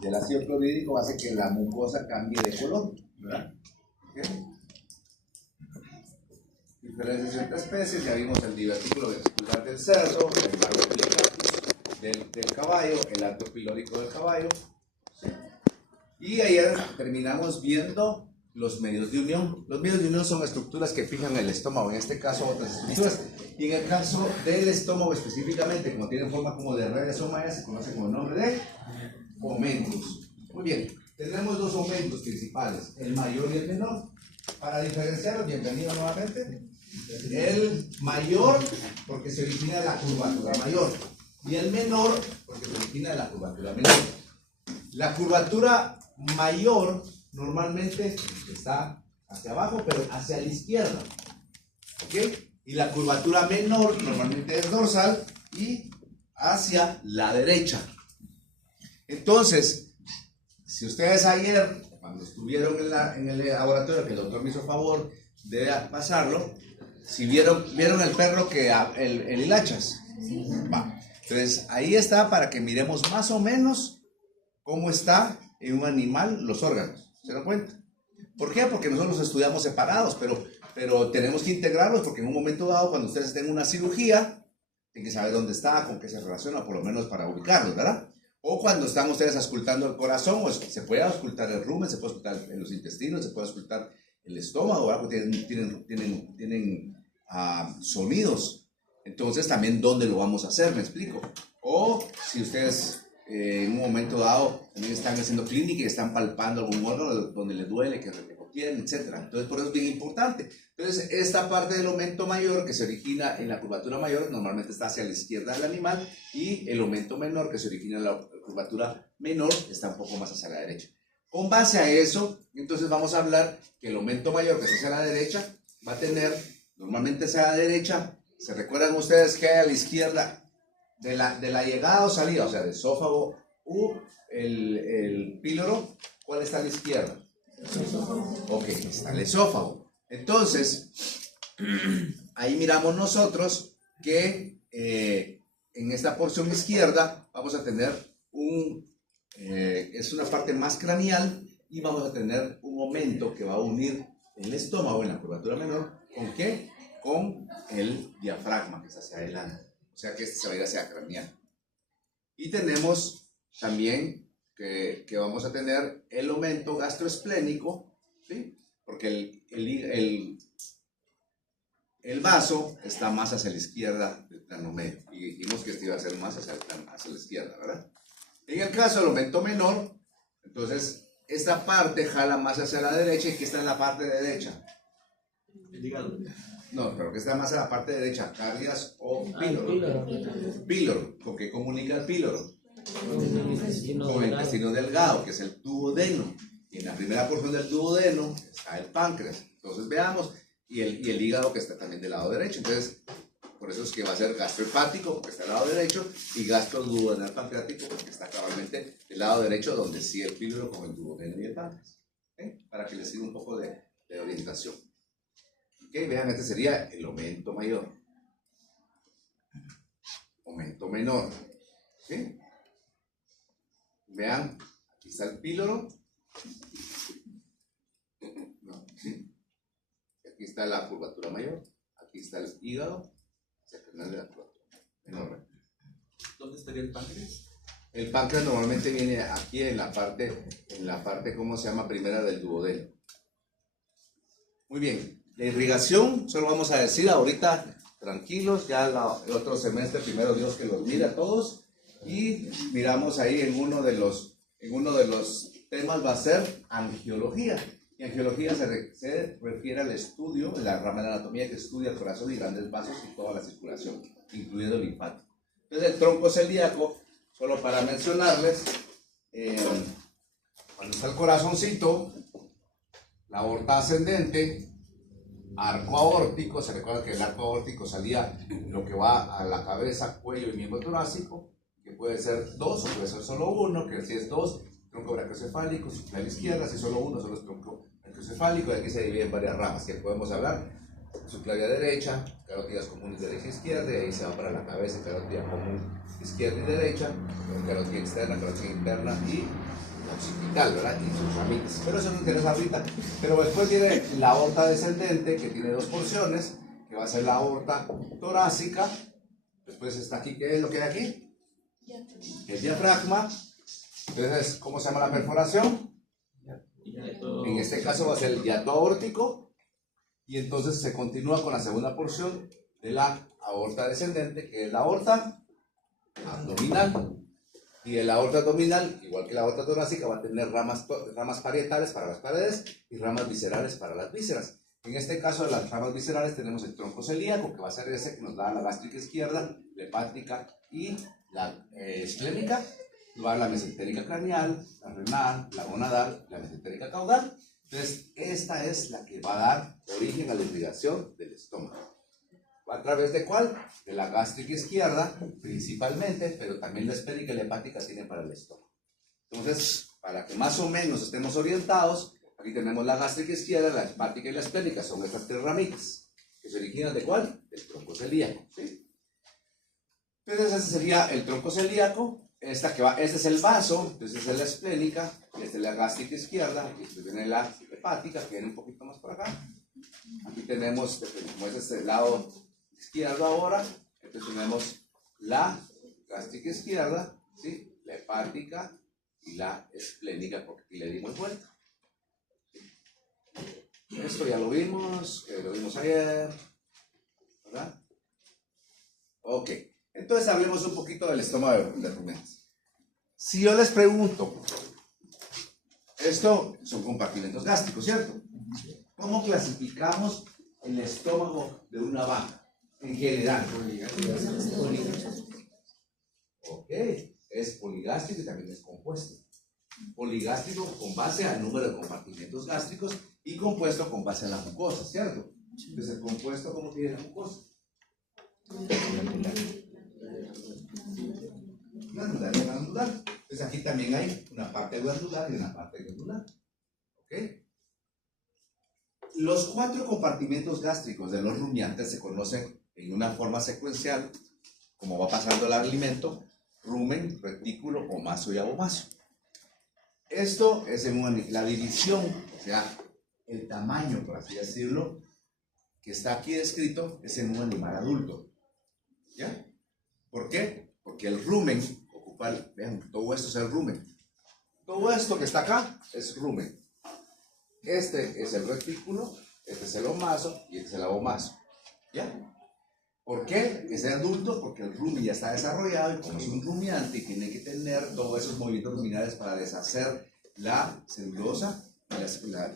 del ácido clorhídrico hace que la mucosa cambie de color, ¿verdad? ¿Okay? Diferencias entre especies, ya vimos el divertículo vesicular del cerdo, el barbo del caballo, el arco pilórico del caballo, ¿sí? Y ayer terminamos viendo los medios de unión. Los medios de unión son estructuras que fijan el estómago, en este caso otras estructuras. Y en el caso del estómago específicamente, como tiene forma como de redes o mallas, se conoce con el nombre de omentos. Muy bien, tenemos dos omentos principales, el mayor y el menor. Para diferenciarlos, bienvenido nuevamente. El mayor, porque se origina de la curvatura mayor, y el menor, porque se origina de la curvatura menor. La curvatura mayor normalmente está hacia abajo, pero hacia la izquierda, ¿ok? Y la curvatura menor normalmente es dorsal y hacia la derecha. Entonces, si ustedes ayer, cuando estuvieron en el laboratorio, que el doctor me hizo favor de pasarlo, si vieron el perro que el hilachas. Sí. Va. Entonces, ahí está para que miremos más o menos cómo está en un animal los órganos. ¿Se dan cuenta? ¿Por qué? Porque nosotros los estudiamos separados, pero tenemos que integrarlos porque en un momento dado, cuando ustedes tengan una cirugía, tienen que saber dónde está, con qué se relaciona, por lo menos para ubicarlos, ¿verdad? O cuando están ustedes auscultando el corazón, pues se puede auscultar el rumen, se puede auscultar los intestinos, se puede auscultar el estómago, algo tienen sonidos. Entonces también dónde lo vamos a hacer, me explico. O si ustedes en un momento dado también están haciendo clínica y están palpando algún órgano donde les duele, que tienen, etc. Entonces por eso es bien importante. Entonces esta parte del aumento mayor que se origina en la curvatura mayor normalmente está hacia la izquierda del animal, y el aumento menor que se origina en la curvatura menor está un poco más hacia la derecha. Con base a eso, entonces vamos a hablar que el aumento mayor que está hacia la derecha va a tener normalmente hacia la derecha. ¿Se recuerdan ustedes que hay a la izquierda de la llegada o salida? O sea, del esófago u el píloro. ¿Cuál está a la izquierda? Ok, está el esófago. Entonces, ahí miramos nosotros que en esta porción izquierda vamos a tener es una parte más craneal, y vamos a tener un aumento que va a unir el estómago en la curvatura menor. ¿Con qué? Con el diafragma, que es hacia adelante. O sea que este se va a ir hacia craneal. Y tenemos también que vamos a tener el aumento gastroesplénico, ¿sí? Porque el vaso está más hacia la izquierda del plano medio. Y dijimos que este iba a ser más hacia la izquierda, ¿verdad? En el caso del aumento menor, entonces esta parte jala más hacia la derecha, y que está en la parte derecha. El hígado. No, pero que está más a la parte derecha, cardias o píloro. Píloro, ¿con qué comunica el píloro? Con el intestino delgado, que es el duodeno. Y en la primera porción del duodeno está el páncreas. Entonces veamos, y el hígado, que está también del lado derecho. Entonces, por eso es que va a ser gastrohepático, porque está del lado derecho, y gastroduodenal pancreático, porque está cabalmente del lado derecho, donde sí el píloro con el duodeno y el páncreas. ¿Okay? Para que les sirva un poco de orientación. Okay, vean, este sería el aumento mayor. Aumento menor. ¿Sí? Vean, aquí está el píloro. No, ¿sí? Aquí está la curvatura mayor. Aquí está el hígado. Hacia el canal de la curvatura menor. ¿Dónde estaría el páncreas? El páncreas normalmente viene aquí en la parte, ¿cómo se llama? Primera del duodeno. Muy bien. La irrigación, solo vamos a decir ahorita, tranquilos, ya el otro semestre, primero Dios que los mire a todos, y miramos ahí en uno de los temas va a ser angiología. Y angiología se refiere al estudio, la rama de la anatomía que estudia el corazón y grandes vasos y toda la circulación, incluyendo el linfático. Entonces el tronco celíaco, solo para mencionarles, cuando está el corazoncito, la aorta ascendente, arco aórtico, se recuerda que el arco aórtico salía lo que va a la cabeza, cuello y miembro torácico, que puede ser dos o puede ser solo uno, que si es dos, tronco brachiocefálico, si a la izquierda, si es solo uno, solo es tronco brachiocefálico, y aquí se divide en varias ramas que podemos hablar: subclavia derecha, carótidas comunes derecha e izquierda, y ahí se va para la cabeza, carótida común izquierda y derecha, carótida externa, carótida interna y occipital, ¿verdad? Y sus ramitas. Pero eso no interesa ahorita. Pero después viene la aorta descendente, que tiene dos porciones, que va a ser la aorta torácica. Después está aquí, ¿qué es lo que hay aquí? El diafragma. Entonces, ¿cómo se llama la perforación? En este caso va a ser el hiato aórtico. Y entonces se continúa con la segunda porción de la aorta descendente, que es la aorta abdominal. Y el aorta abdominal, igual que la aorta torácica, va a tener ramas parietales para las paredes y ramas viscerales para las vísceras. En este caso de las ramas viscerales tenemos el tronco celíaco, que va a ser ese que nos da la gástrica izquierda, la hepática y la esplénica. Va la mesentérica craneal, la renal, la gonadal, la mesentérica caudal. Entonces, esta es la que va a dar origen a la irrigación del estómago. ¿A través de cuál? De la gástrica izquierda, principalmente, pero también la esplénica y la hepática tienen para el estómago. Entonces, para que más o menos estemos orientados, aquí tenemos la gástrica izquierda, la hepática y la esplénica, son estas tres ramitas, que se originan ¿de cuál? Del tronco celíaco, ¿sí? Entonces, ese sería el tronco celíaco. Este es el vaso, entonces esta es la esplénica, esta es la gástrica izquierda, y esta viene la hepática, que viene un poquito más por acá. Aquí tenemos, como es este lado izquierdo ahora, entonces tenemos la gástrica izquierda, ¿sí? La hepática y la esplénica, porque aquí le dimos vuelta. Esto ya lo vimos ayer, ¿verdad? Ok. Entonces hablemos un poquito del estómago de rumiantes. Si yo les pregunto, esto son compartimentos gástricos, ¿cierto? ¿Cómo clasificamos el estómago de una vaca en general? Ok, es poligástrico y también es compuesto. Poligástrico con base al número de compartimentos gástricos y compuesto con base a la mucosa, ¿cierto? Entonces el compuesto, ¿cómo tiene la mucosa? Glandular y glandular. Entonces aquí también hay una parte glandular y una parte glandular. ¿Ok? Los 4 compartimentos gástricos de los rumiantes se conocen en una forma secuencial, como va pasando el alimento: rumen, retículo, omaso y abomaso. Esto es en la división, o sea, el tamaño, por así decirlo, que está aquí descrito, es en un animal adulto. ¿Ya? ¿Por qué? Porque el rumen ocupa, vean, todo esto es el rumen. Todo esto que está acá es rumen. Este es el retículo, este es el omaso y este es el abomaso. ¿Ya? ¿Por qué? Que sea adulto, porque el rumen ya está desarrollado y como es un rumiante y tiene que tener todos esos movimientos ruminales para deshacer la celulosa,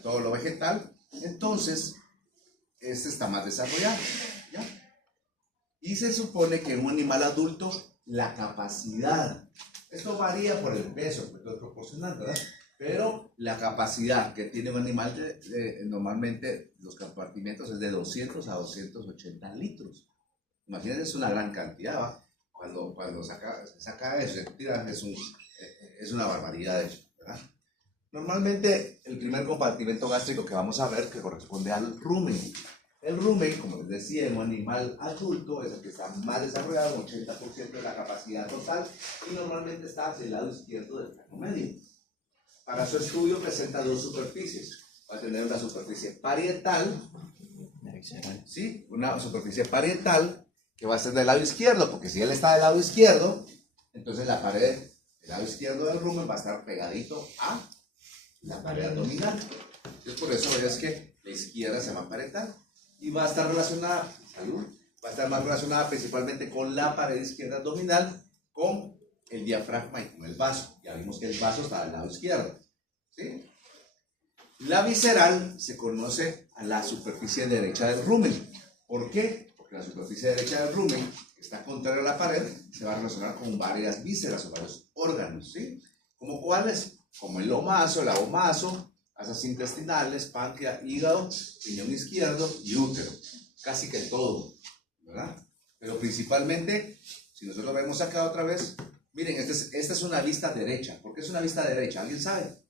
todo lo vegetal, entonces este está más desarrollado. ¿Ya? Y se supone que en un animal adulto la capacidad, esto varía por el peso, pues es proporcional, ¿verdad? Pero la capacidad que tiene un animal, normalmente los compartimentos es de 200 a 280 litros. Imagínense, es una gran cantidad, ¿va? Cuando saca eso, es una barbaridad eso, ¿verdad? Normalmente el primer compartimento gástrico que vamos a ver que corresponde al rumen. El rumen, como les decía, en un animal adulto es el que está más desarrollado, un 80% de la capacidad total, y normalmente está hacia el lado izquierdo del plano medio. Para su estudio presenta 2 superficies. Va a tener una superficie parietal, ¿sí? Una superficie parietal que va a ser del lado izquierdo, porque si él está del lado izquierdo, entonces la pared del lado izquierdo del rumen va a estar pegadito a la pared abdominal. Entonces por eso es que la izquierda se llama parietal. Y va a estar relacionada, va a estar más relacionada principalmente con la pared izquierda abdominal, con el diafragma y con el vaso. Ya vimos que el vaso está del lado izquierdo, ¿sí? La visceral se conoce a la superficie derecha del rumen. ¿Por qué? Porque la superficie derecha del rumen, que está contraria a la pared, se va a relacionar con varias vísceras o varios órganos, ¿sí? ¿Como cuáles? Como el omaso, el abomaso, asas intestinales, páncreas, hígado, riñón izquierdo y útero. Casi que todo, ¿verdad? Pero principalmente, si nosotros vemos acá otra vez, miren, esta es una vista derecha. ¿Por qué es una vista derecha? ¿Alguien sabe?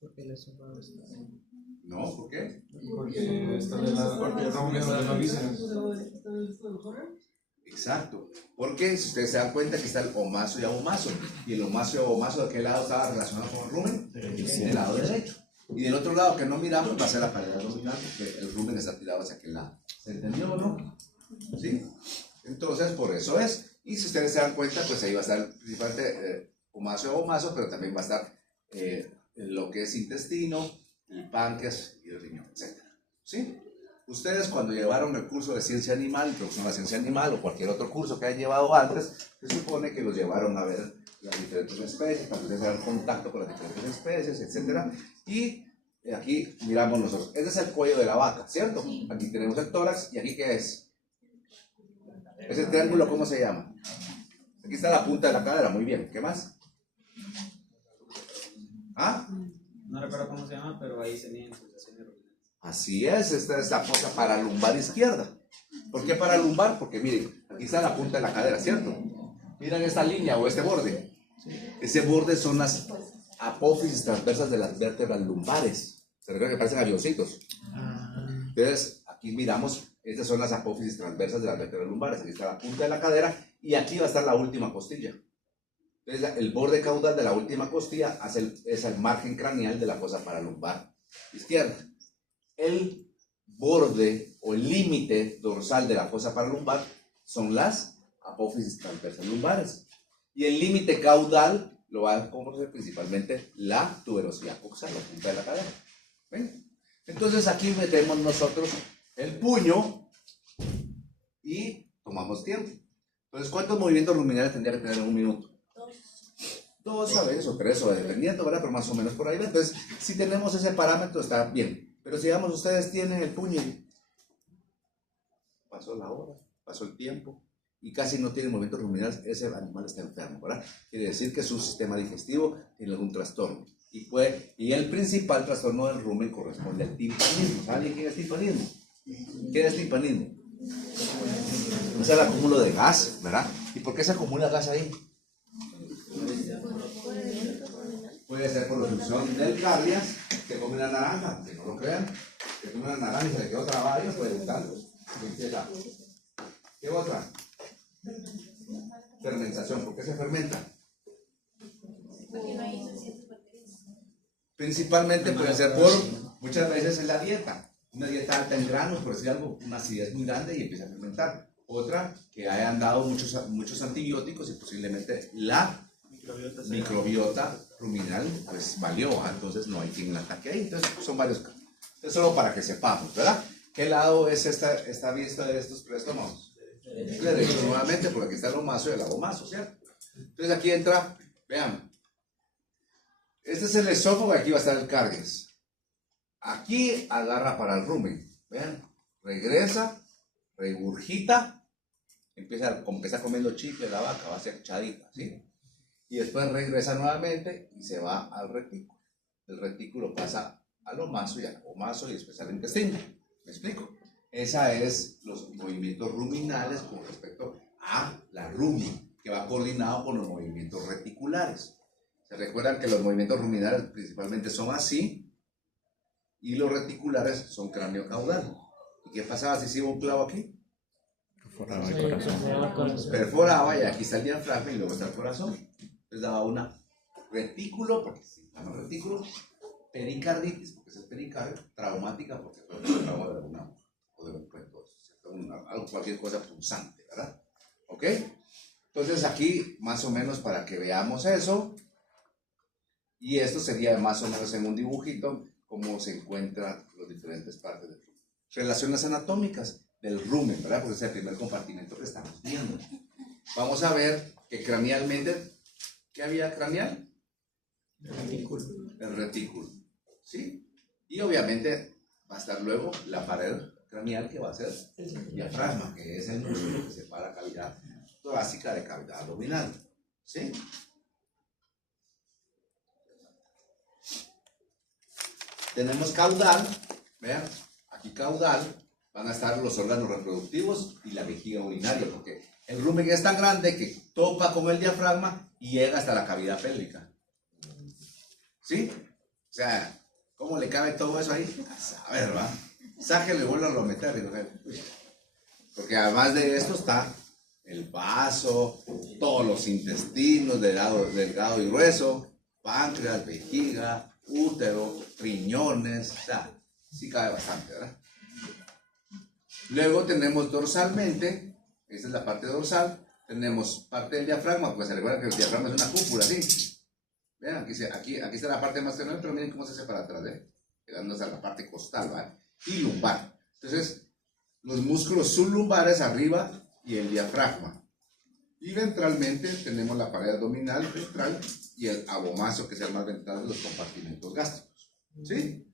Porque el estómago está ahí. No, ¿por qué? Porque está de la parte de la víscera. Exacto. Porque si ustedes se dan cuenta que está el omaso y abomaso. Y el omaso y abomaso, ¿de qué lado estaba relacionado con el rumen? Del lado derecho. Y del otro lado que no miramos va a ser la pared abdominal, porque el rumen está tirado hacia aquel lado. ¿Se entendió o no? ¿Sí? Entonces, por eso es. Y si ustedes se dan cuenta, pues ahí va a estar principalmente omaso y abomaso, pero también va a estar lo que es intestino, el páncreas y el riñón, etc. ¿Sí? Ustedes cuando llevaron el curso de ciencia animal, introducción a la ciencia animal o cualquier otro curso que hayan llevado antes, se supone que los llevaron a ver las diferentes especies, para que ustedes hagan contacto con las diferentes especies, etc. Y aquí miramos nosotros. Este es el cuello de la vaca, ¿cierto? Sí. Aquí tenemos el tórax y aquí ¿qué es? Ese triángulo, ¿cómo se llama? Aquí está la punta de la cadera, muy bien. ¿Qué más? ¿Ah? No recuerdo cómo se llama, pero ahí se miden sensaciones ruminales. Así es, esta es la cosa paralumbar izquierda. ¿Por qué paralumbar? Porque miren, aquí está la punta de la cadera, ¿cierto? Miren esta línea o este borde. Ese borde son las apófisis transversas de las vértebras lumbares. ¿Se recuerdan que parecen avioncitos? Entonces, aquí miramos, estas son las apófisis transversas de las vértebras lumbares. Aquí está la punta de la cadera y aquí va a estar la última costilla. Entonces, el borde caudal de la última costilla es el margen craneal de la fosa paralumbar izquierda. El borde o el límite dorsal de la fosa paralumbar son las apófisis transversas lumbares. Y el límite caudal lo va a conocer principalmente la tuberosidad coxal, la punta de la cadera. ¿Ven? Entonces aquí metemos nosotros el puño y tomamos tiempo. Entonces, ¿cuántos movimientos ruminales tendría que tener en un minuto? Dos a veces o tres, o dependiendo, ¿verdad? Pero más o menos por ahí. Entonces, si tenemos ese parámetro, está bien. Pero si, digamos, ustedes tienen el puño y pasó la hora, pasó el tiempo, y casi no tiene movimientos ruminales, ese animal está enfermo, ¿verdad? Quiere decir que su sistema digestivo tiene algún trastorno. Y el principal trastorno del rumen corresponde al timpanismo. ¿Saben quién es timpanismo? ¿Qué es timpanismo? Es el acúmulo de gas, ¿verdad? ¿Y por qué se acumula gas ahí? Puede ser por la obstrucción del cardias, que come una naranja, que no lo crean, que come una naranja y se le quedó trabado, puede gustarlo. ¿Qué otra? Fermentación. ¿Por qué se fermenta? Porque no hay suficientes bacterias. Principalmente puede ser por, muchas veces en la dieta, una dieta alta en granos, por decir algo, una acidez muy grande y empieza a fermentar. Otra, que hayan dado muchos antibióticos y posiblemente la microbiota ruminal pues valió, entonces no hay quien la ataque ahí. Entonces son varios casos. Entonces solo para que sepamos, ¿verdad? ¿Qué lado es esta vista de estos tres estómagos? Derecho nuevamente, porque aquí está el omaso y el abomaso, ¿cierto? Entonces aquí entra, vean, este es el esófago y aquí va a estar el cardias. Aquí agarra para el rumen, vean, regresa, regurgita, empieza, como que está comiendo chicle la vaca, va a ser echadita, ¿sí? Y después regresa nuevamente y se va al retículo. El retículo pasa al omaso y al abomaso y después al intestino. ¿Me explico? Esa es los movimientos ruminales con respecto a la rumia, que va coordinado con los movimientos reticulares. Se recuerdan que los movimientos ruminales principalmente son así y los reticulares son cráneo-caudal. ¿Y qué pasaba si se iba un clavo aquí? Perforaba el corazón. Perforaba y aquí está el diafragma y luego está el corazón. Entonces daba una retículo, porque se llama retículo, pericarditis, porque es el pericardio, traumática, porque fue un trauma de alguna o de cualquier cosa punzante, ¿verdad? ¿Ok? Entonces aquí más o menos para que veamos eso, y esto sería más o menos en un dibujito cómo se encuentran las diferentes partes del rumen. Relaciones anatómicas del rumen, ¿verdad? Porque es el primer compartimento que estamos viendo. Vamos a ver que cranealmente, ¿qué había craneal? El retículo, ¿sí? Y obviamente va a estar luego la pared craneal que va a ser el diafragma, que es el músculo que separa cavidad torácica de cavidad abdominal, ¿sí? Tenemos caudal, vean, aquí caudal van a estar los órganos reproductivos y la vejiga urinaria, porque el rumen es tan grande que topa con el diafragma y llega hasta la cavidad pélvica. ¿Sí? O sea, ¿cómo le cabe todo eso ahí? A saber, ¿va? Sáquenlo y vuelvan a meter. Porque además de esto está el vaso, todos los intestinos, delgado y grueso, páncreas, vejiga, útero, riñones, o sea, sí cabe bastante, ¿verdad? Luego tenemos dorsalmente, esta es la parte dorsal, tenemos parte del diafragma, pues se recuerda que el diafragma es una cúpula, ¿sí? Vean, aquí está la parte más terminal, pero miren cómo se hace para atrás, llegando hasta la parte costal, ¿vale? Y lumbar. Entonces, los músculos sublumbares arriba y el diafragma. Y ventralmente tenemos la pared abdominal ventral y el abomaso, que es el más ventral de los compartimentos gástricos. ¿Sí?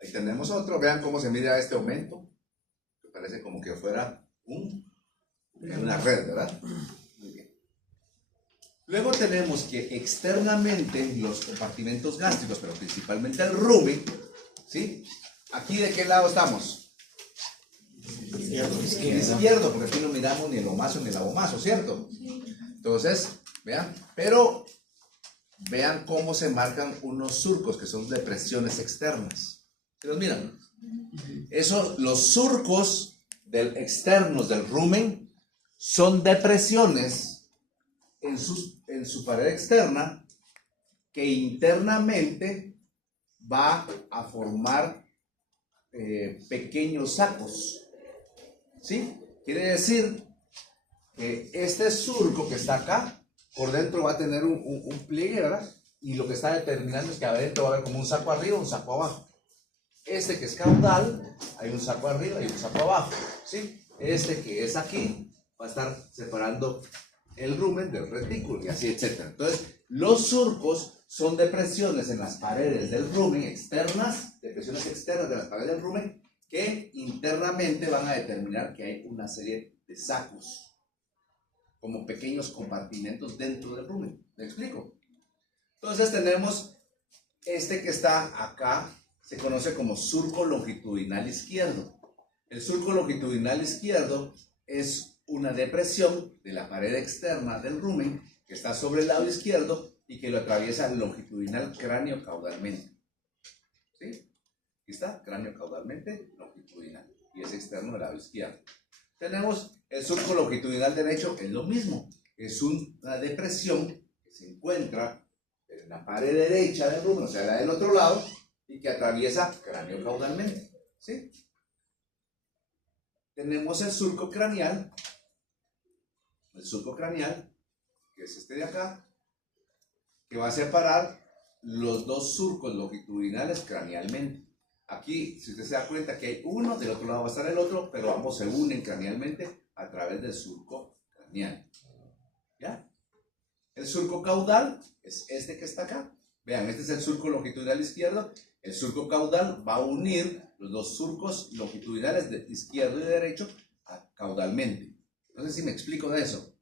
Ahí tenemos otro. Vean cómo se mira este aumento. Que parece como que fuera una red, ¿verdad? Muy bien. Luego tenemos que externamente los compartimentos gástricos, pero principalmente el rumen, ¿sí? ¿Aquí de qué lado estamos? Izquierdo, porque aquí no miramos ni el omaso ni el abomaso, ¿cierto? Entonces, vean, pero vean cómo se marcan unos surcos que son depresiones externas. ¿Se los miran? Los surcos externos del rumen son depresiones en su pared externa que internamente va a formar pequeños sacos. ¿Sí? Quiere decir que este surco que está acá, por dentro va a tener un pliegue, ¿verdad? Y lo que está determinando es que adentro va a haber como un saco arriba, un saco abajo. Este que es caudal, hay un saco arriba y un saco abajo, ¿sí? Este que es aquí, va a estar separando el rumen del retículo y así, etc. Entonces, los surcos son depresiones en las paredes del rumen externas, depresiones externas de las paredes del rumen, que internamente van a determinar que hay una serie de sacos, como pequeños compartimentos dentro del rumen. ¿Me explico? Entonces tenemos este que está acá, se conoce como surco longitudinal izquierdo. El surco longitudinal izquierdo es una depresión de la pared externa del rumen que está sobre el lado izquierdo y que lo atraviesa longitudinal cráneo caudalmente. ¿Sí? Aquí está, cráneo caudalmente, longitudinal, y es externo del lado izquierdo. Tenemos el surco longitudinal derecho, es lo mismo, es una depresión que se encuentra en la pared derecha del rumen, o sea, la del otro lado, y que atraviesa cráneo caudalmente. ¿Sí? Tenemos el surco craneal, que es este de acá, que va a separar los dos surcos longitudinales cranealmente. Aquí, si usted se da cuenta que hay uno, del otro lado va a estar el otro, pero ambos se unen cranealmente a través del surco craneal. ¿Ya? El surco caudal es este que está acá. Vean, este es el surco longitudinal izquierdo. El surco caudal va a unir los dos surcos longitudinales de izquierdo y derecho caudalmente. No sé si me explico de eso.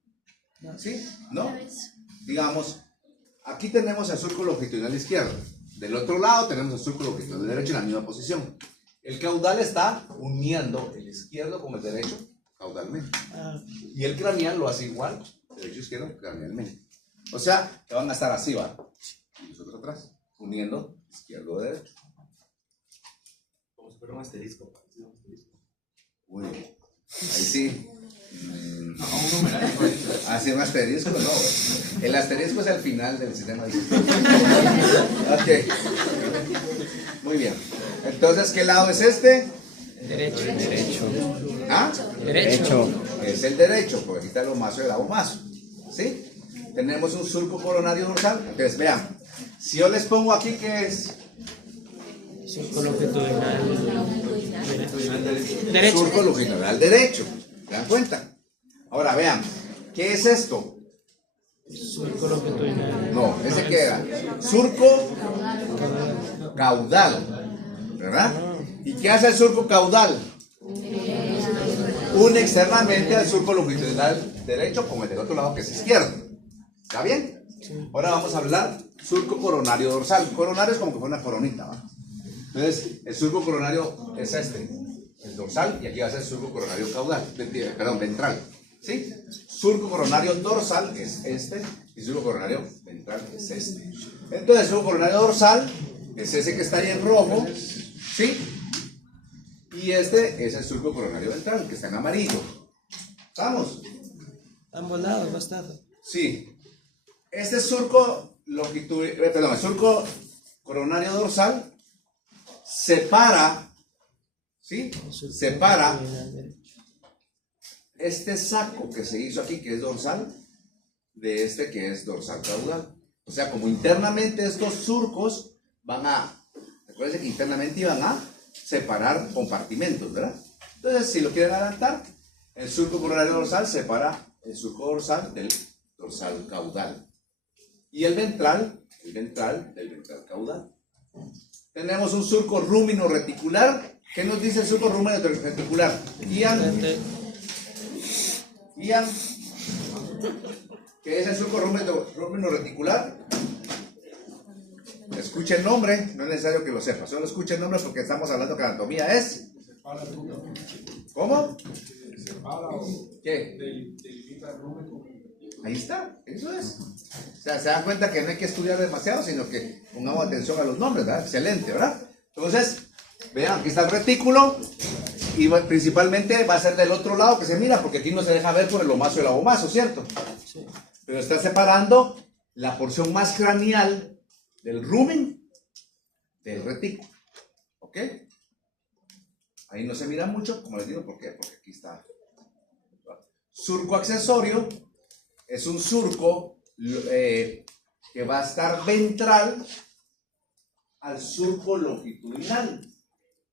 ¿Sí? ¿No? Digamos, aquí tenemos el surco longitudinal izquierdo. Del otro lado tenemos el surco longitudinal derecho en la misma posición. El caudal está uniendo el izquierdo con el derecho caudalmente. Y el craneal lo hace igual, derecho e izquierdo cranealmente. O sea, que van a estar así, ¿va? Y nosotros atrás, uniendo izquierdo y derecho. Como si fuera un asterisco. Uy, ahí sí. Así un asterisco, no. El asterisco es el final del sistema digestivo. Ok. Muy bien. Entonces, ¿qué lado es este? Derecho. ¿Ah? Derecho. Es el derecho, porque aquí está el omaso y el abomaso. ¿Sí? Tenemos un surco coronario dorsal. Entonces, vean. Si yo les pongo aquí, ¿qué es? Surco longitudinal derecho. Surco longitudinal derecho. ¿Se dan cuenta? Ahora vean, ¿qué es esto? Surco longitudinal. No, ese que era surco caudal, ¿verdad? ¿Y qué hace el surco caudal? Une externamente al surco longitudinal derecho con el del otro lado que es izquierdo. ¿Está bien? Ahora vamos a hablar surco coronario dorsal. Coronario es como que fuera una coronita, ¿va? Entonces, el surco coronario es este, el dorsal, y aquí va a ser surco coronario caudal, perdón, ventral. ¿Sí? Surco coronario dorsal es este, y surco coronario ventral es este. Entonces, el surco coronario dorsal es ese que está ahí en rojo, ¿sí? Y este es el surco coronario ventral, que está en amarillo. ¿Estamos? Ambos lados va a estar. Sí. Este surco perdón, el surco coronario dorsal separa, ¿sí? Separa este saco que se hizo aquí, que es dorsal, de este que es dorsal caudal. O sea, como internamente estos surcos recuerden que internamente iban a separar compartimentos, ¿verdad? Entonces, si lo quieren adelantar, el surco coronario dorsal separa el surco dorsal del dorsal caudal. Y el ventral del ventral caudal. Tenemos un surco rumino reticular. ¿Qué nos dice el surco rumino reticular? Ian, ¿qué es el surco rumino reticular? Escuche el nombre, no es necesario que lo sepa, solo escuche el nombre porque estamos hablando que la anatomía es. ¿Cómo? ¿Qué? Ahí está, eso es. O sea, se dan cuenta que no hay que estudiar demasiado, sino que pongamos atención a los nombres, ¿verdad? Excelente, ¿verdad? Entonces, vean, aquí está el retículo y principalmente va a ser del otro lado que se mira, porque aquí no se deja ver por el lomazo y el abomazo, ¿cierto? Sí. Pero está separando la porción más craneal del rumen del retículo. ¿Ok? Ahí no se mira mucho, como les digo, ¿por qué? Porque aquí está. Surco accesorio es un surco que va a estar ventral al surco longitudinal.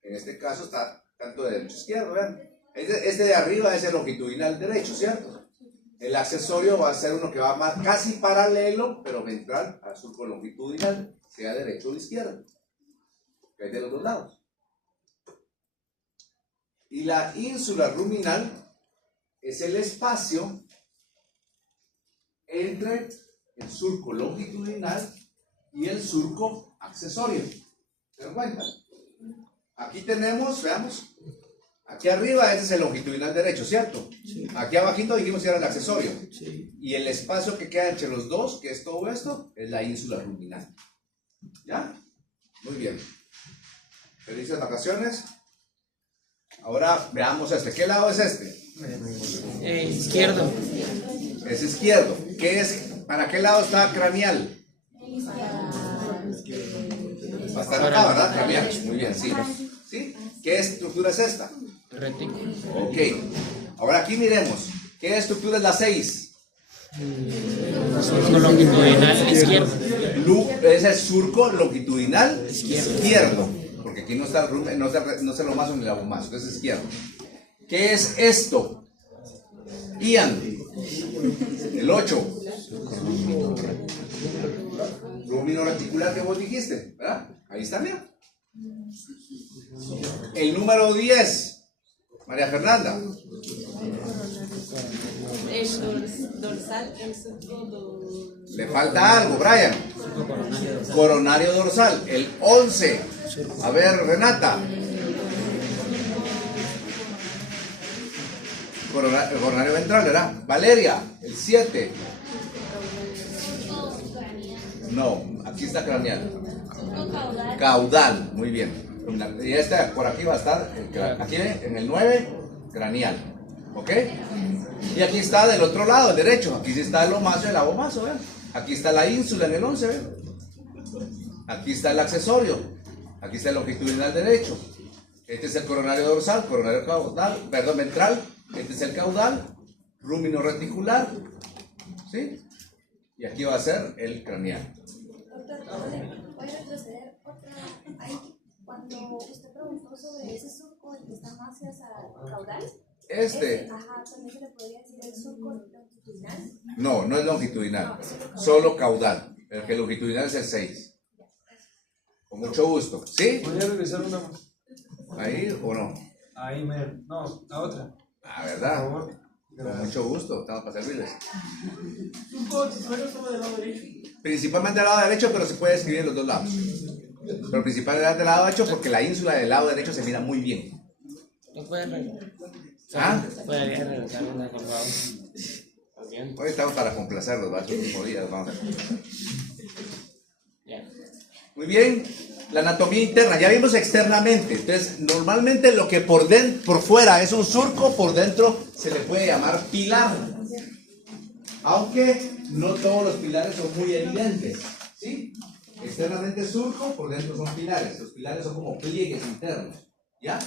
En este caso está tanto de derecho a izquierdo, vean. Este de arriba es el longitudinal derecho, ¿cierto? El accesorio va a ser uno que va más, casi paralelo, pero ventral al surco longitudinal, sea derecho o izquierdo. Que hay de los dos lados. Y la ínsula ruminal es el espacio entre el surco longitudinal y el surco accesorio. ¿Se dan cuenta? Aquí tenemos, veamos, aquí arriba este es el longitudinal derecho, ¿cierto? Sí. Aquí abajito dijimos que era el accesorio. Sí. Y el espacio que queda entre los dos, que es todo esto, es la ínsula ruminal. ¿Ya? Muy bien. Felices vacaciones. Ahora veamos este. ¿Qué lado es este? Izquierdo. Es izquierdo. ¿Para qué lado está craneal? Va a estar acá, ¿verdad? Craneal. Muy bien, sí. ¿Sí? ¿Qué estructura es esta? Retículo. Ok. Ahora aquí miremos. ¿Qué estructura es la 6? Surco longitudinal izquierdo. Es el surco longitudinal izquierdo. Porque aquí no está el rumen, no está el lomazo ni el abomazo. Entonces es izquierdo. ¿Qué es esto? Ian. El 8. Rumino reticular que vos dijiste, ¿verdad? Ahí está, mira. El número 10. María Fernanda. El dorsal, el surco Le falta algo, Brian. Coronario dorsal. El 11. A ver, Renata. Coronario ventral, ¿verdad? Valeria. El 7. No, aquí está craneal. Caudal, muy bien. Y este por aquí va a estar, aquí en el 9, craneal. ¿Ok? Y aquí está del otro lado, el derecho. Aquí sí está el lomazo y el abomazo, ¿ven? Aquí está la ínsula en el 11, ¿ven? Aquí está el accesorio. Aquí está el longitudinal derecho. Este es el coronario dorsal, coronario caudal, perdón, ventral. Este es el caudal, rumino reticular. ¿Sí? Y aquí va a ser el craneal. Voy a retroceder otra. Ahí, cuando usted preguntó sobre ese surco, el que está más hacia el caudal. Ajá, también se le podría decir el surco longitudinal. No, no es longitudinal, solo caudal. El que longitudinal es el 6. Con mucho gusto. ¿Sí? ¿Podría regresar una más? ¿Ahí o no? Ahí, no, la otra. Ah, ¿verdad? Con mucho gusto, estamos para servirles. Principalmente del lado derecho, pero se puede escribir en los dos lados. Pero principalmente del lado derecho porque la ínsula del lado derecho se mira muy bien. ¿No puede regresar? ¿Ah? Podría regresar una, por favor. Bien. Hoy estamos para complacerlos, ¿va? Es el último día, vamos a ver. Ya. Muy bien. la anatomía interna, ya vimos externamente. Entonces, normalmente lo que por fuera es un surco, por dentro se le puede llamar pilar. Aunque no todos los pilares son muy evidentes, ¿sí? Externamente surco, por dentro son pilares. Los pilares son como pliegues internos, ¿ya?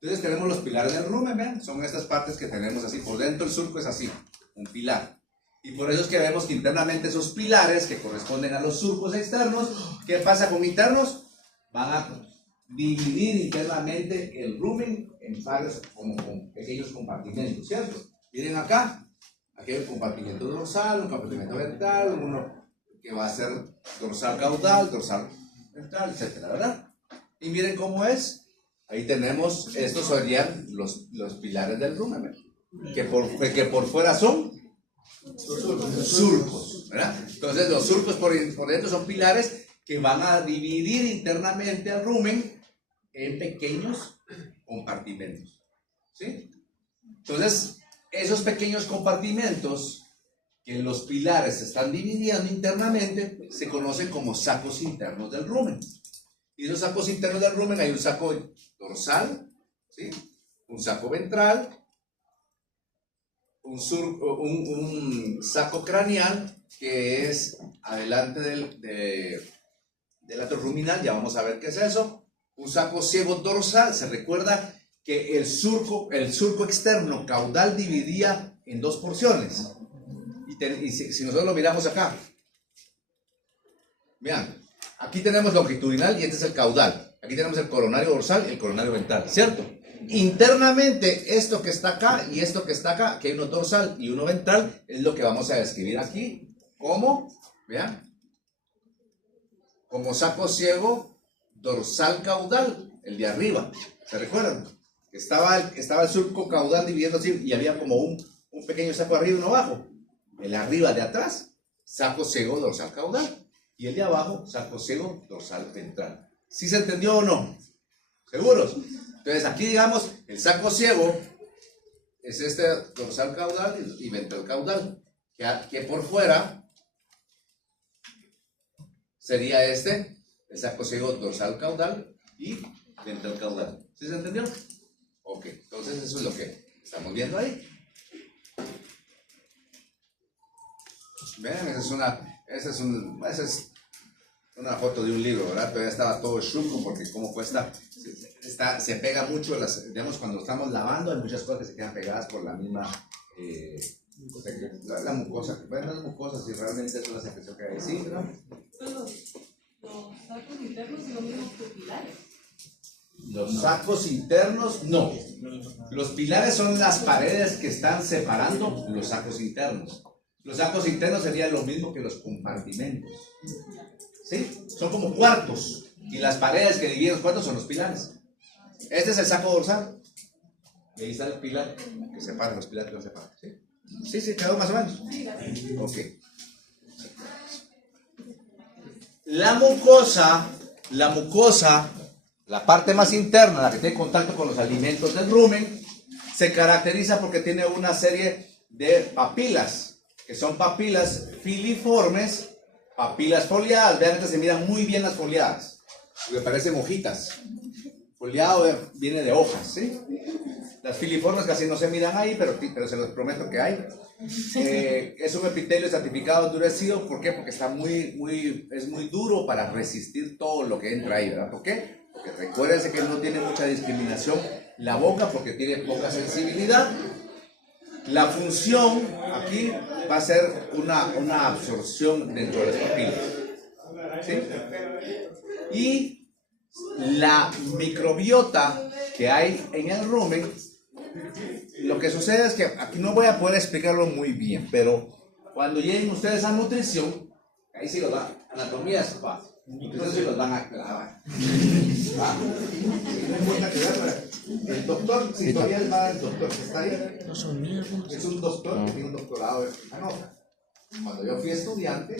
Entonces tenemos los pilares del rumen, ¿ven? Son estas partes que tenemos así. Por dentro el surco es así, un pilar. Y por eso es que vemos que internamente esos pilares que corresponden a los surcos externos, ¿qué pasa con internos? Van a dividir internamente el rumen en varios, como con pequeños compartimentos, ¿cierto? Miren acá, aquí hay un compartimento dorsal, un compartimento ventral, uno que va a ser dorsal caudal, dorsal ventral, etcétera, ¿verdad? Y miren cómo es. Ahí tenemos, estos serían los pilares del rumen, que por fuera son surcos, ¿verdad? Entonces los surcos por dentro son pilares que van a dividir internamente al rumen en pequeños compartimentos, ¿sí? Entonces esos pequeños compartimentos que los pilares se están dividiendo internamente se conocen como sacos internos del rumen. Y esos sacos internos del rumen hay un saco dorsal, ¿sí? Un saco ventral, un saco craneal que es adelante del atrio ruminal, ya vamos a ver qué es eso. Un saco ciego dorsal, se recuerda que el surco externo caudal dividía en dos porciones. Y si nosotros lo miramos acá, vean, aquí tenemos longitudinal y este es el caudal. Aquí tenemos el coronario dorsal y el coronario ventral, ¿cierto? Internamente, esto que está acá y esto que está acá, que hay uno dorsal y uno ventral, es lo que vamos a describir aquí como, vean, como saco ciego dorsal caudal, el de arriba. ¿Se recuerdan? Estaba el surco caudal dividiendo así y había como un pequeño saco arriba y uno abajo. El arriba de atrás, saco ciego dorsal caudal. Y el de abajo, saco ciego dorsal ventral. ¿Sí se entendió o no? ¿Seguros? Entonces aquí digamos, el saco ciego es este dorsal caudal y ventral caudal. Que por fuera sería el saco ciego dorsal caudal y ventral caudal. ¿Sí se entendió? Ok, entonces eso es lo que estamos viendo ahí. Vean, esa es una foto de un libro, ¿verdad? Todavía estaba todo chuco porque como cuesta, se pega mucho, digamos, cuando estamos lavando hay muchas cosas que se quedan pegadas por la misma, la mucosa. Bueno, no es mucosa, si realmente es una secreción que hay, ¿sí? ¿Verdad? Los sacos internos son lo mismo que pilares. Los sacos internos, no. Los pilares son las paredes que están separando los sacos internos. Los sacos internos serían lo mismo que los compartimentos. ¿Sí? Son como cuartos. Y las paredes que dividen los cuartos son los pilares. Este es el saco dorsal. Y ahí está el pilar que separa los pilares que los separan. ¿Sí? Sí, quedó más o menos. Ok. La mucosa, la parte más interna, la que tiene contacto con los alimentos del rumen, se caracteriza porque tiene una serie de papilas, que son papilas filiformes, papilas foliadas. Vean, estas se miran muy bien las foliadas, porque parecen hojitas. Foliado viene de hojas, ¿sí? Las filiformes casi no se miran ahí, pero se los prometo que hay. Es un epitelio estratificado endurecido. ¿Por qué? Porque es muy duro para resistir todo lo que entra ahí, ¿verdad? ¿Por qué? Porque recuérdense que no tiene mucha discriminación la boca porque tiene poca sensibilidad. La función aquí va a ser una absorción dentro de las papilas, ¿sí? Y la microbiota que hay en el rumen, lo que sucede es que aquí no voy a poder explicarlo muy bien, pero cuando lleguen ustedes a nutrición, ahí sí los van, anatomía es fácil, entonces sí los van a clavar. No importa que vean, el doctor, si todavía les va a dar el doctor que está ahí, es un doctor que tiene un doctorado en Hannover. Cuando yo fui estudiante,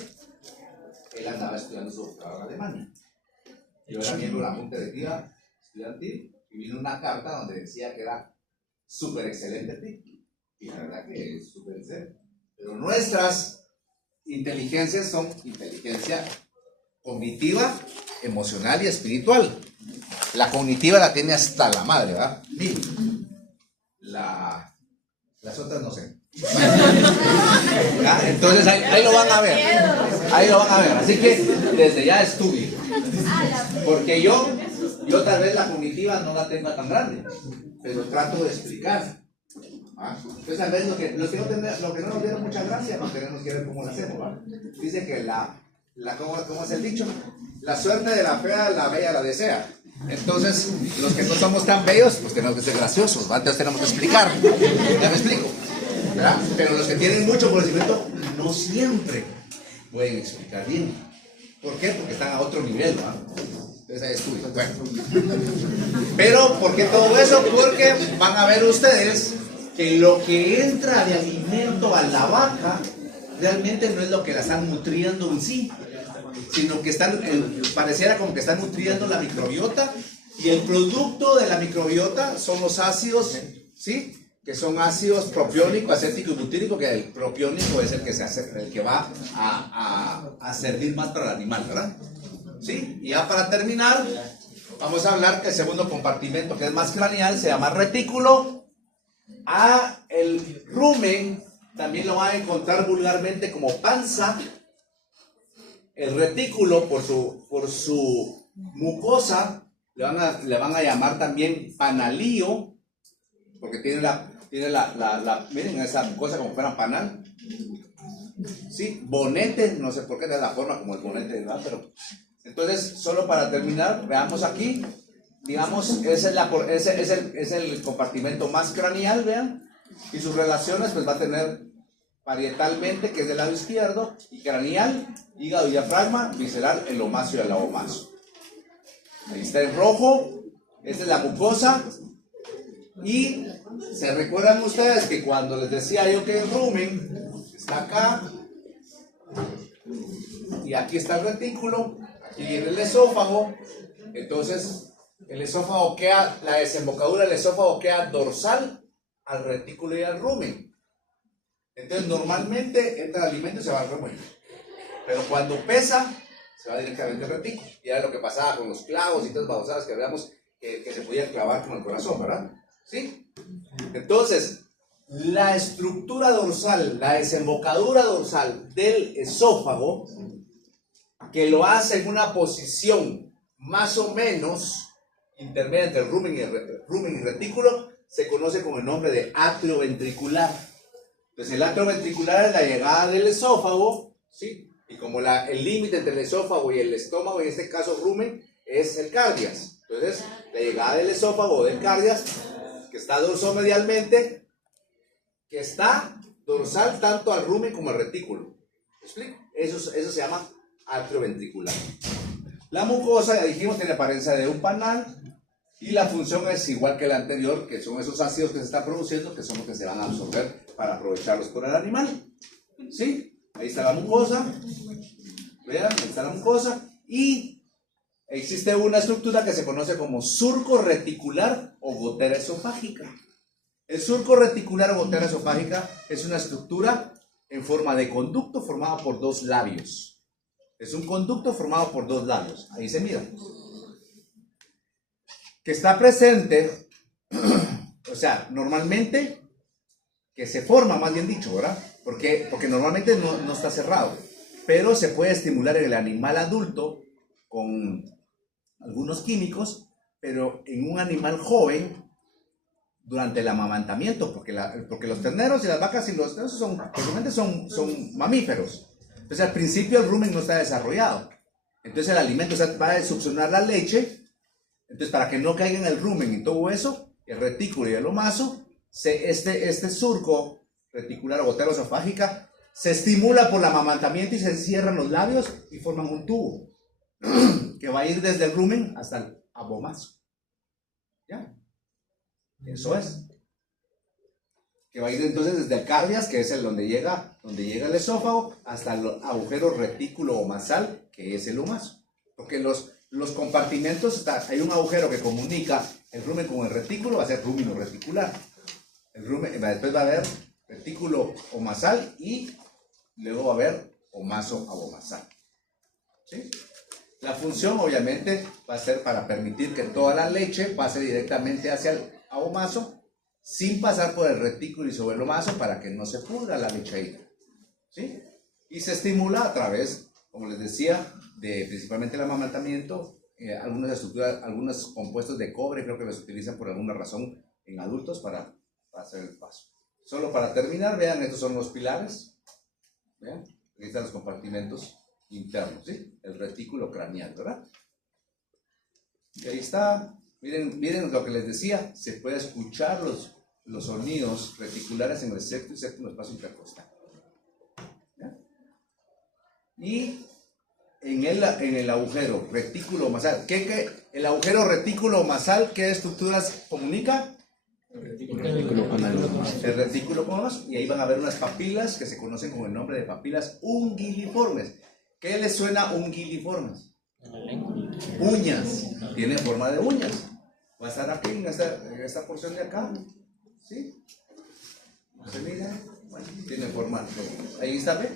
él andaba estudiando su doctorado en Alemania. Yo era miembro de la junta directiva estudiantil y vino una carta donde decía que era súper excelente tipo. Y la verdad que es súper excelente. Pero nuestras inteligencias son inteligencia cognitiva, emocional y espiritual. La cognitiva la tiene hasta la madre, ¿verdad? Bien. Las otras no sé. ¿Ya? Entonces ahí lo van a ver. Ahí lo van a ver. Así que desde ya estudien. Porque yo tal vez la cognitiva no la tenga tan grande, pero trato de explicar. Entonces tal vez lo que no nos dieron mucha gracia, no tenemos que ver cómo lo hacemos. ¿Va? Dice que ¿cómo es el dicho? La suerte de la fea, la bella la desea. Entonces, los que no somos tan bellos, pues tenemos que ser graciosos, ¿va? Entonces tenemos que explicar. ¿Ya me explico? ¿Verdad? Pero los que tienen mucho conocimiento no siempre pueden explicar bien. ¿Por qué? Porque están a otro nivel, ¿va? Entonces hay estudios. Bueno. Pero, ¿por qué todo eso? Porque van a ver ustedes que lo que entra de alimento a la vaca realmente no es lo que la están nutriendo en sí, sino que pareciera como que están nutriendo la microbiota, y el producto de la microbiota son los ácidos, ¿sí? Que son ácidos propiónico, acético y butírico, que el propiónico es el que va a servir más para el animal, ¿verdad? ¿Sí? Y ya para terminar, vamos a hablar que el segundo compartimento, que es más craneal, se llama retículo. El rumen también lo van a encontrar vulgarmente como panza. El retículo, por su mucosa, le van a llamar también panalío, porque tiene miren esa mucosa como fuera panal. Sí, bonete, no sé por qué da la forma como el bonete, ¿verdad? Pero, entonces, solo para terminar, veamos aquí, digamos, ese es el compartimento más craneal, vean, y sus relaciones pues va a tener parietalmente, que es del lado izquierdo, y craneal, hígado y diafragma, visceral, el omáceo y el abomáceo. Ahí está en rojo, esta es la mucosa, y se recuerdan ustedes que cuando les decía yo que el rumen está acá, y aquí está el retículo, aquí viene el esófago, entonces el esófago la desembocadura del esófago queda dorsal al retículo y al rumen. Entonces normalmente entra el alimento y se va al rumen, pero cuando pesa se va directamente al retículo. Y era lo que pasaba con los clavos y todas las babosadas que veíamos que se podían clavar con el corazón, ¿verdad? ¿Sí? Entonces, la estructura dorsal, la desembocadura dorsal del esófago, que lo hace en una posición más o menos intermedia entre el rumen y retículo, se conoce con el nombre de atrio ventricular. Entonces el atrio ventricular es la llegada del esófago, ¿sí? Y como el límite entre el esófago y el estómago, en este caso rumen, es el cardias. Entonces la llegada del esófago o del cardias, que está dorsomedialmente, que está dorsal tanto al rumen como al retículo. ¿Me explico? Eso se llama atrio ventricular. La mucosa, ya dijimos, tiene apariencia de un panal, y la función es igual que la anterior, que son esos ácidos que se están produciendo, que son los que se van a absorber para aprovecharlos por el animal. ¿Sí? Ahí está la mucosa. Vean, ahí está la mucosa. Y existe una estructura que se conoce como surco reticular o gotera esofágica. El surco reticular o gotera esofágica es una estructura en forma de conducto formado por dos labios. Es un conducto formado por dos labios. Ahí se mira. Que está presente, o sea, normalmente, que se forma, más bien dicho, ¿verdad? Porque normalmente no está cerrado, pero se puede estimular en el animal adulto con algunos químicos, pero en un animal joven durante el amamantamiento, porque los terneros y las vacas y los terneros son mamíferos. Entonces al principio el rumen no está desarrollado. Entonces el alimento va a succionar la leche. Entonces para que no caiga en el rumen y todo eso, el retículo y el omazo, este surco reticular o gotera esofágica se estimula por el amamantamiento y se cierran los labios y forman un tubo que va a ir desde el rumen hasta el abomazo. ¿Ya? Eso es. Que va a ir entonces desde el cardias, que es el donde llega el esófago, hasta el agujero retículo omasal, que es el omazo. Porque los compartimentos, hay un agujero que comunica el rumen con el retículo, va a ser rumino reticular. Después va a haber retículo omasal y luego va a haber omazo abomasal. ¿Sí? La función obviamente va a ser para permitir que toda la leche pase directamente hacia el ahomazo sin pasar por el retículo y sobre el ahomazo para que no se pudra la leche ahí. ¿Sí? Y se estimula a través, como les decía, de principalmente el amamantamiento, algunas estructuras, algunos compuestos de cobre, creo que los utilizan por alguna razón en adultos para hacer el paso. Solo para terminar, vean, estos son los pilares. Vean, aquí están los compartimentos internos, ¿sí? El retículo craneal, ¿verdad? Y ahí está, miren lo que les decía, se puede escuchar los sonidos reticulares en el sexto y séptimo espacio intercostal. ¿Ya? Y en el agujero retículo masal, el agujero retículo masal, ¿qué estructuras comunica? El retículo con los, y ahí van a ver unas papilas que se conocen con el nombre de papilas ungiliformes. ¿Qué les suena ungiliformes? Uñas, tiene forma de uñas. Va a estar aquí en esta porción de acá, ¿sí? ¿Se mira? Bueno, tiene forma de, ahí está, ¿ve?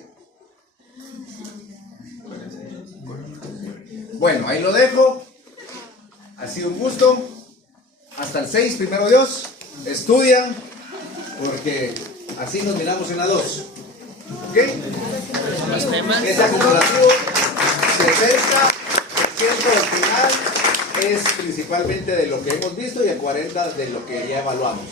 Bueno, ahí lo dejo. Ha sido un gusto. Hasta el 6, primero Dios. Estudian, porque así nos miramos en la 2. ¿Ok? Los temas. Es acumulativo. 60% al final es principalmente de lo que hemos visto y el 40% de lo que ya evaluamos.